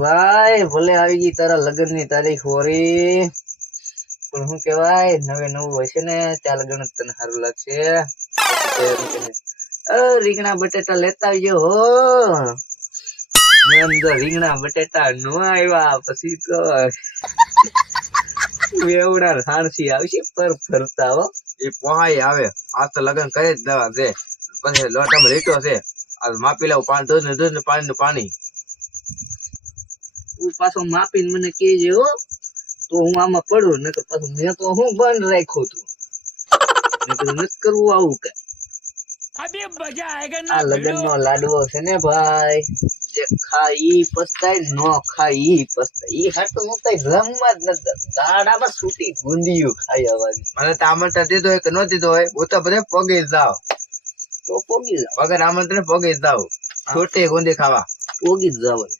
ભાઈ ભલે આવી ગઈ તારા લગ્ન ની તારીખ હોરી, પણ શું કેવાય નવે નવું હોય છે ને ત્યાં લગ્ન તને સારું લાગશે. રીંગણા બટેટા લેતા આવજો હો. રીંગણા બટેટા નો આવ્યા પછી તો વેવડા હાણસી આવશે પર ફરતા હો. એ પોહાઈ આવે આ તો લગન કરી જ દેવા છે. પછી લોટામાં લીટો છે આ માપી લાવું પાણી દૂધ ને પાણી નું પાણી. તું પાછો માપીને મને કેજે હો, તો હું આમાં પડું નકર પાછું મેં તો હું બંધ રાખ્યું તું નકર નથી કરવું આવું કઈ. આ લગન નો લાડવો છે ને ભાઈ, જે ખાઈ પસ્તાય નો ખાઈ પસ્તાય ઈ હાટું હું કઈ રમવા જ નથી. દાડામાં છૂટી ગુંદિયું ખાઈ આવવાની. મને તો આમંત્રણ દીધો હોય કે ન દીધો હોય હું તો બધે પગે જાવ. તો પોગી જાવ, વગર આમંત્રણ પગે જાવ છોટે ગુંદી ખાવા પોગી જ જવાય.